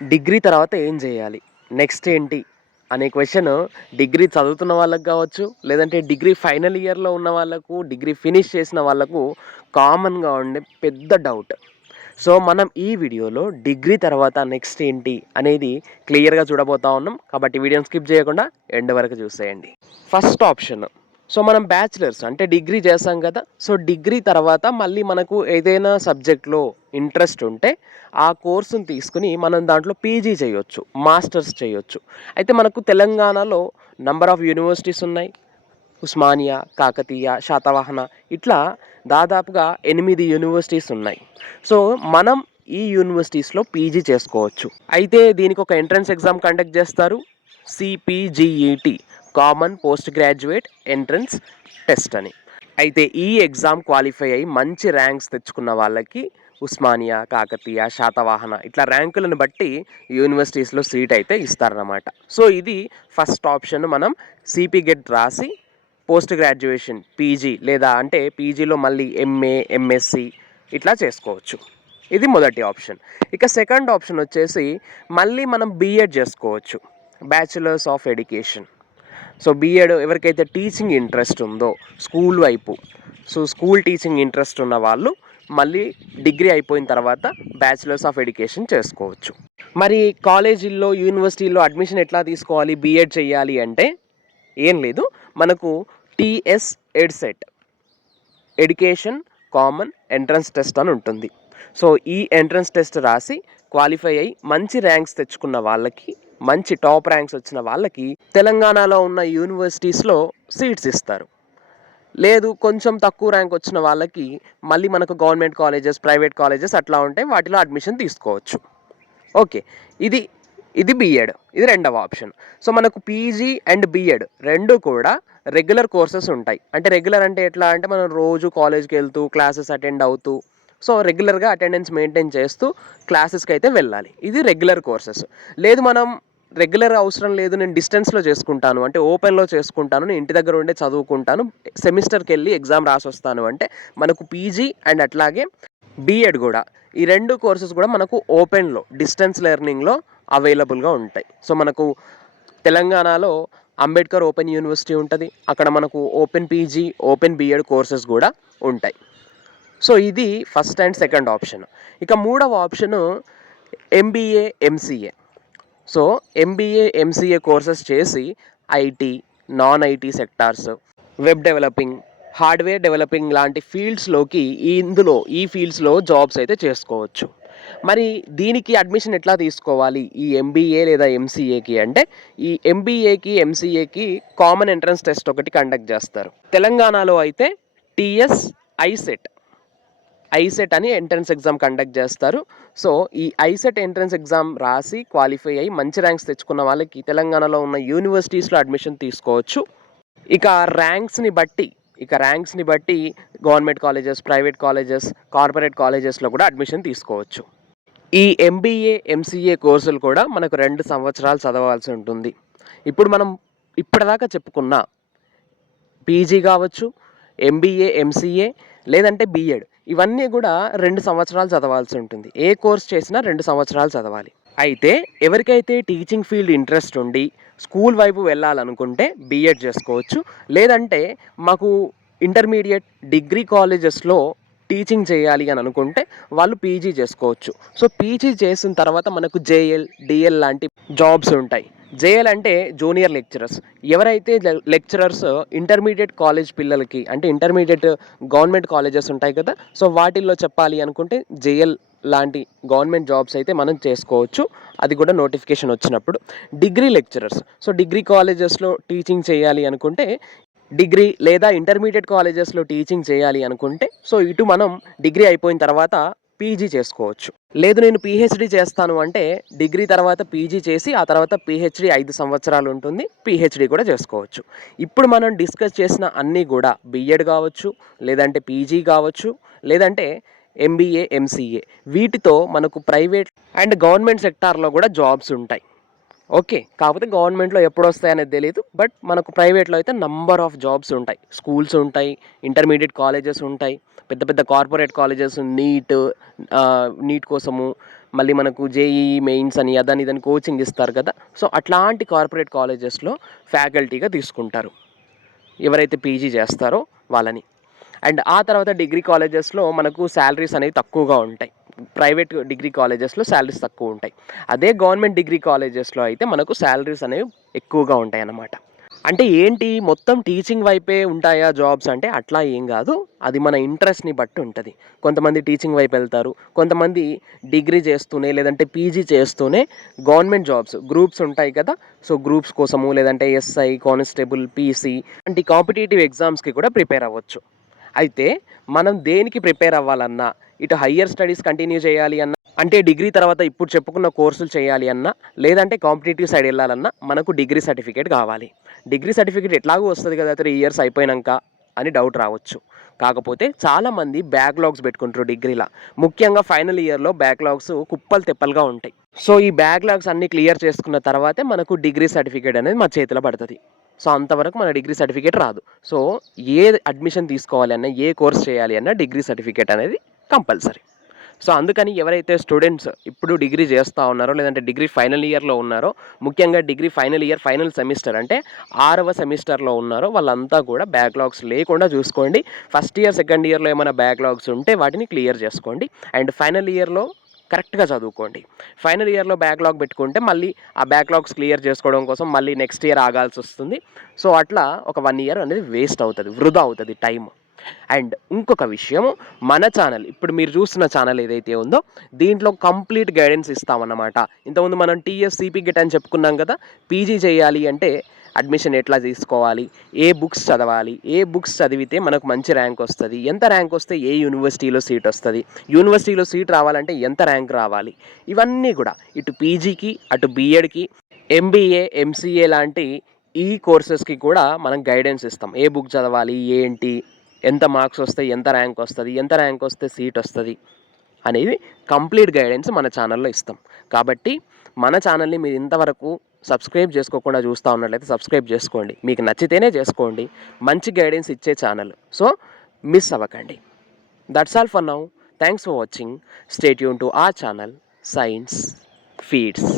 Degree తర్వాత ఏం చేయాలి? నెక్స్ట్ ఏంటి? అనే క్వెషన్ డిగ్రీ చదువుతున్న వాళ్ళకి కావచ్చు, లేదంటే డిగ్రీ ఫైనల్ ఇయర్‌లో ఉన్న వాళ్ళకు, డిగ్రీ ఫినిష్ చేసిన వాళ్ళకు కామన్‌గా ఉండే పెద్ద డౌట్. సో, మనం ఈ వీడియోలో డిగ్రీ తర్వాత నెక్స్ట్ ఏంటి అనేది క్లియర్‌గా చూడబోతా ఉన్నాం. కాబట్టి వీడియోని స్కిప్ చేయకుండా ఎండ్ వరకు చూసేయండి. ఫస్ట్ ఆప్షన్, సో మనం బ్యాచిలర్స్ అంటే డిగ్రీ చేస్తాం కదా. సో డిగ్రీ తర్వాత మళ్ళీ మనకు ఏదైనా సబ్జెక్ట్లో ఇంట్రెస్ట్ ఉంటే ఆ కోర్సును తీసుకుని మనం దాంట్లో పీజీ చేయొచ్చు, మాస్టర్స్ చేయొచ్చు. అయితే మనకు తెలంగాణలో నంబర్ ఆఫ్ యూనివర్సిటీస్ ఉన్నాయి. ఉస్మానియా, కాకతీయ, శాతవాహన, ఇట్లా దాదాపుగా 8 యూనివర్సిటీస్ ఉన్నాయి. సో మనం ఈ యూనివర్సిటీస్లో పీజీ చేసుకోవచ్చు. అయితే దీనికి ఒక ఎంట్రన్స్ ఎగ్జామ్ కండక్ట్ చేస్తారు, CPGET, common post graduate entrance test అని. అయితే ఈ ఎగ్జామ్ క్వాలిఫై అయ్యి మంచి ర్యాంక్స్ తెచ్చుకున్న వాళ్ళకి ఉస్మానియా, కాకతీయ, శాతవాహన ఇట్లా ర్యాంకులను బట్టి యూనివర్సిటీస్లో సీట్ అయితే ఇస్తారన్నమాట. సో ఇది ఫస్ట్ ఆప్షన్. మనం సిపి గెట్ రాసి పోస్ట్ గ్రాడ్యుయేషన్ పీజీ, లేదా అంటే పీజీలో మళ్ళీ ఎంఏ, ఎంఎస్సి ఇట్లా చేసుకోవచ్చు. ఇది మొదటి ఆప్షన్. ఇక సెకండ్ ఆప్షన్ వచ్చేసి మళ్ళీ మనం బీఎడ్ చేసుకోవచ్చు, bachelors of education. So B Ed ఎవరికైతే టీచింగ్ ఇంట్రెస్ట్ ఉందో స్కూల్ వైపు, సో స్కూల్ టీచింగ్ ఇంట్రెస్ట్ ఉన్న వాళ్ళు మళ్ళీ డిగ్రీ అయిపోయిన తర్వాత బ్యాచిలర్స్ ఆఫ్ ఎడ్యుకేషన్ చేసుకోవచ్చు. మరి కాలేజీల్లో, యూనివర్సిటీల్లో అడ్మిషన్ ఎట్లా తీసుకోవాలి బీఎడ్ చేయాలి అంటే ఏం లేదు, మనకు TS EdCET, education common entrance test అని ఉంటుంది. సో ఈ ఎంట్రన్స్ టెస్ట్ రాసి క్వాలిఫై అయ్యి మంచి ర్యాంక్స్ తెచ్చుకున్న వాళ్ళకి, మంచి టాప్ ర్యాంక్స్ వచ్చిన వాళ్ళకి తెలంగాణలో ఉన్న యూనివర్సిటీస్లో సీట్స్ ఇస్తారు. లేదు కొంచెం తక్కువ ర్యాంక్ వచ్చిన వాళ్ళకి మళ్ళీ మనకు గవర్నమెంట్ కాలేజెస్, ప్రైవేట్ కాలేజెస్ అట్లా ఉంటాయి, వాటిలో అడ్మిషన్ తీసుకోవచ్చు. ఓకే, ఇది ఇది బీఎడ్, ఇది రెండవ ఆప్షన్. సో మనకు పీజీ అండ్ బీఎడ్ రెండు కూడా రెగ్యులర్ కోర్సెస్ ఉంటాయి. అంటే రెగ్యులర్ అంటే ఎట్లా అంటే మనం రోజు కాలేజ్కి వెళ్తూ క్లాసెస్ అటెండ్ అవుతూ, సో రెగ్యులర్గా అటెండెన్స్ మెయింటైన్ చేస్తూ క్లాసెస్కి అయితే వెళ్ళాలి. ఇది రెగ్యులర్ కోర్సెస్. లేదు మనం రెగ్యులర్ అవసరం లేదు, నేను డిస్టెన్స్లో చేసుకుంటాను అంటే ఓపెన్లో చేసుకుంటాను, నేను ఇంటి దగ్గర ఉండే చదువుకుంటాను, సెమిస్టర్కి వెళ్ళి ఎగ్జామ్ రాసి వస్తాను అంటే మనకు పీజీ అండ్ అట్లాగే బీఎడ్ కూడా, ఈ రెండు కోర్సెస్ కూడా మనకు ఓపెన్లో డిస్టెన్స్ లెర్నింగ్లో అవైలబుల్గా ఉంటాయి. సో మనకు తెలంగాణలో అంబేద్కర్ ఓపెన్ యూనివర్సిటీ ఉంటుంది, అక్కడ మనకు open PG, open B Ed courses కూడా ఉంటాయి. సో ఇది ఫస్ట్ అండ్ సెకండ్ ఆప్షన్. ఇక మూడవ option MBA, MCA. So MBA, MCA courses చేసి IT, non IT sectors, web developing, hardware developing లాంటి ఫీల్డ్స్లోకి ఈ ఫీల్డ్స్లో జాబ్స్ అయితే చేసుకోవచ్చు. మరి దీనికి అడ్మిషన్ ఎట్లా తీసుకోవాలి ఈ ఎంబీఏ లేదా ఎంసీఏకి అంటే, ఈ ఎంబీఏకి, ఎంసీఏకి కామన్ ఎంట్రన్స్ టెస్ట్ ఒకటి కండక్ట్ చేస్తారు. తెలంగాణలో అయితే టీఎస్ ఐసెట్ అని ఎంట్రన్స్ ఎగ్జామ్ కండక్ట్ చేస్తారు. సో ఈ ఐసెట్ ఎంట్రన్స్ ఎగ్జామ్ రాసి క్వాలిఫై అయ్యి మంచి ర్యాంక్స్ తెచ్చుకున్న వాళ్ళకి తెలంగాణలో ఉన్న యూనివర్సిటీస్లో అడ్మిషన్ తీసుకోవచ్చు. ఇక ర్యాంక్స్ని బట్టి government colleges, private colleges, corporate కాలేజెస్లో కూడా అడ్మిషన్ తీసుకోవచ్చు. ఈ ఎంబీఏ, ఎంసీఏ కోర్సులు కూడా మనకు 2 సంవత్సరాలు చదవాల్సి ఉంటుంది. ఇప్పుడు మనం ఇప్పటిదాకా చెప్పుకున్న పీజీ కావచ్చు, ఎంబీఏ, ఎంసీఏ లేదంటే బీఎడ్, ఇవన్నీ కూడా 2 సంవత్సరాలు చదవాల్సి ఉంటుంది. ఏ కోర్స్ చేసినా 2 సంవత్సరాలు చదవాలి. అయితే ఎవరికైతే టీచింగ్ ఫీల్డ్ ఇంట్రెస్ట్ ఉండి స్కూల్ వైపు వెళ్ళాలనుకుంటే బీఎడ్ చేసుకోవచ్చు. లేదంటే మాకు ఇంటర్మీడియట్, డిగ్రీ కాలేజెస్లో టీచింగ్ చేయాలి అని అనుకుంటే వాళ్ళు పీజీ చేసుకోవచ్చు. సో పీజీ చేసిన తర్వాత మనకు జేఎల్, డిఎల్ లాంటి జాబ్స్ ఉంటాయి. జేఎల్ అంటే జూనియర్ లెక్చరర్స్. ఎవరైతే లెక్చరర్స్ ఇంటర్మీడియట్ కాలేజ్ పిల్లలకి, అంటే ఇంటర్మీడియట్ గవర్నమెంట్ కాలేజెస్ ఉంటాయి కదా, సో వాటిల్లో చెప్పాలి అనుకుంటే జేఎల్ లాంటి గవర్నమెంట్ జాబ్స్ అయితే మనం చేసుకోవచ్చు, అది కూడా నోటిఫికేషన్ వచ్చినప్పుడు. డిగ్రీ లెక్చరర్స్, సో డిగ్రీ కాలేజెస్లో టీచింగ్ చేయాలి అనుకుంటే, డిగ్రీ లేదా ఇంటర్మీడియట్ కాలేజెస్లో టీచింగ్ చేయాలి అనుకుంటే సో ఇటు మనం డిగ్రీ అయిపోయిన తర్వాత పీజీ చేసుకోవచ్చు. లేదు నేను పీహెచ్డీ చేస్తాను అంటే డిగ్రీ తర్వాత పీజీ చేసి ఆ తర్వాత పీహెచ్డీ 5 సంవత్సరాలు ఉంటుంది, పీహెచ్డీ కూడా చేసుకోవచ్చు. ఇప్పుడు మనం డిస్కస్ చేసిన అన్నీ కూడా బీఎడ్ కావచ్చు, లేదంటే పీజీ కావచ్చు, లేదంటే ఎంబీఏ, ఎంసీఏ, వీటితో మనకు ప్రైవేట్ అండ్ గవర్నమెంట్ సెక్టార్లో కూడా జాబ్స్ ఉంటాయి. ఓకే, కాకపోతే గవర్నమెంట్లో ఎప్పుడు వస్తాయనేది తెలియదు, బట్ మనకు ప్రైవేట్లో అయితే నంబర్ ఆఫ్ జాబ్స్ ఉంటాయి. స్కూల్స్ ఉంటాయి, ఇంటర్మీడియట్ కాలేజెస్ ఉంటాయి, పెద్ద పెద్ద కార్పొరేట్ కాలేజెస్, నీట్ కోసము, మళ్ళీ మనకు జేఈఈ మెయిన్స్ అని అదని ఇదని కోచింగ్ ఇస్తారు కదా. సో అట్లాంటి కార్పొరేట్ కాలేజెస్లో ఫ్యాకల్టీగా తీసుకుంటారు ఎవరైతే పీజీ చేస్తారో వాళ్ళని. అండ్ ఆ తర్వాత డిగ్రీ కాలేజెస్లో మనకు శాలరీస్ అనేవి తక్కువగా ఉంటాయి. ప్రైవేట్ డిగ్రీ కాలేజెస్లో శాలరీస్ తక్కువ ఉంటాయి. అదే గవర్నమెంట్ డిగ్రీ కాలేజెస్లో అయితే మనకు శాలరీస్ అనేవి ఎక్కువగా ఉంటాయి అన్నమాట. అంటే ఏంటి, మొత్తం టీచింగ్ వైపే ఉంటాయా జాబ్స్ అంటే అట్లా ఏం కాదు. అది మన ఇంట్రెస్ట్ని బట్టి ఉంటుంది. కొంతమంది టీచింగ్ వైపు వెళ్తారు, కొంతమంది డిగ్రీ చేస్తూనే లేదంటే పీజీ చేస్తూనే గవర్నమెంట్ జాబ్స్ గ్రూప్స్ ఉంటాయి కదా. సో గ్రూప్స్ కోసము లేదంటే ఎస్ఐ, కానిస్టేబుల్, పీసీ వంటి కాంపిటేటివ్ ఎగ్జామ్స్కి కూడా ప్రిపేర్ అవ్వచ్చు. అయితే మనం దేనికి ప్రిపేర్ అవ్వాలన్నా, ఇటు హయ్యర్ స్టడీస్ కంటిన్యూ చేయాలి అన్నా, అంటే డిగ్రీ తర్వాత ఇప్పుడు చెప్పుకున్న కోర్సులు చేయాలి అన్నా, లేదంటే కాంపిటేటివ్ సైడ్ వెళ్ళాలన్నా మనకు డిగ్రీ సర్టిఫికేట్ కావాలి. డిగ్రీ సర్టిఫికేట్ ఎట్లాగూ వస్తుంది కదా 3 ఇయర్స్ అయిపోయాక అని డౌట్ రావచ్చు. కాకపోతే చాలామంది బ్యాక్లాగ్స్ పెట్టుకుంటారు డిగ్రీలా. ముఖ్యంగా ఫైనల్ ఇయర్లో బ్యాక్లాగ్స్ కుప్పలు తెప్పలుగా ఉంటాయి. సో ఈ బ్యాక్లాగ్స్ అన్నీ క్లియర్ చేసుకున్న తర్వాతే మనకు డిగ్రీ సర్టిఫికేట్ అనేది మా చేతిలో పడుతుంది. సో అంతవరకు మన డిగ్రీ సర్టిఫికేట్ రాదు. సో ఏ అడ్మిషన్ తీసుకోవాలి అన్నా, ఏ కోర్స్ చేయాలి అన్నా డిగ్రీ సర్టిఫికేట్ అనేది కంపల్సరీ. సో అందుకని ఎవరైతే స్టూడెంట్స్ ఇప్పుడు డిగ్రీ చేస్తూ ఉన్నారో లేదంటే డిగ్రీ ఫైనల్ ఇయర్లో ఉన్నారో, ముఖ్యంగా degree final year final semester అంటే 6వ సెమిస్టర్లో ఉన్నారో వాళ్ళంతా కూడా బ్యాక్లాగ్స్ లేకుండా చూసుకోండి. ఫస్ట్ ఇయర్ సెకండ్ ఇయర్లో ఏమైనా బ్యాక్లాగ్స్ ఉంటే వాటిని క్లియర్ చేసుకోండి. అండ్ ఫైనల్ ఇయర్లో కరెక్ట్గా చదువుకోండి. ఫైనల్ ఇయర్లో బ్యాక్లాగ్ పెట్టుకుంటే మళ్ళీ ఆ బ్యాక్లాగ్స్ క్లియర్ చేసుకోవడం కోసం మళ్ళీ నెక్స్ట్ ఇయర్ ఆగాల్సి వస్తుంది. సో అట్లా ఒక 1 ఇయర్ అనేది వేస్ట్ అవుతుంది, వృధా అవుతుంది టైం. అండ్ ఇంకొక విషయం, మన ఛానల్ ఇప్పుడు మీరు చూస్తున్న ఛానల్ ఏదైతే ఉందో దీంట్లో కంప్లీట్ గైడెన్స్ ఇస్తామన్నమాట. ఇంతకుముందు మనం టీఎస్సీపీ గిట్ అని చెప్పుకున్నాం కదా. పీజీ చేయాలి అంటే అడ్మిషన్ ఎట్లా తీసుకోవాలి, ఏ బుక్స్ చదవాలి, ఏ బుక్స్ చదివితే మనకు మంచి ర్యాంక్ వస్తుంది, ఎంత ర్యాంక్ వస్తే ఏ యూనివర్సిటీలో సీట్ వస్తుంది, యూనివర్సిటీలో సీట్ రావాలంటే ఎంత ర్యాంక్ రావాలి, ఇవన్నీ కూడా ఇటు పీజీకి అటు బీఎడ్కి ఎంబీఏ ఎంసీఏ లాంటి ఈ కోర్సెస్కి కూడా మనం గైడెన్స్ ఇస్తాం. ఏ బుక్ చదవాలి, ఏంటి, ఎంత మార్క్స్ వస్తాయి, ఎంత ర్యాంక్ వస్తుంది, ఎంత ర్యాంక్ వస్తే సీట్ వస్తుంది అనేది కంప్లీట్ గైడెన్స్ మన ఛానల్లో ఇస్తాం. కాబట్టి మన ఛానల్ని మీరు ఇంతవరకు సబ్స్క్రైబ్ చేసుకోకుండా చూస్తూ ఉన్నట్లయితే సబ్స్క్రైబ్ చేసుకోండి. మీకు నచ్చితేనే చేసుకోండి. మంచి గైడెన్స్ ఇచ్చే ఛానల్, సో మిస్ అవ్వకండి. That's all for now. Thanks for watching. Stay tune to our channel science feeds.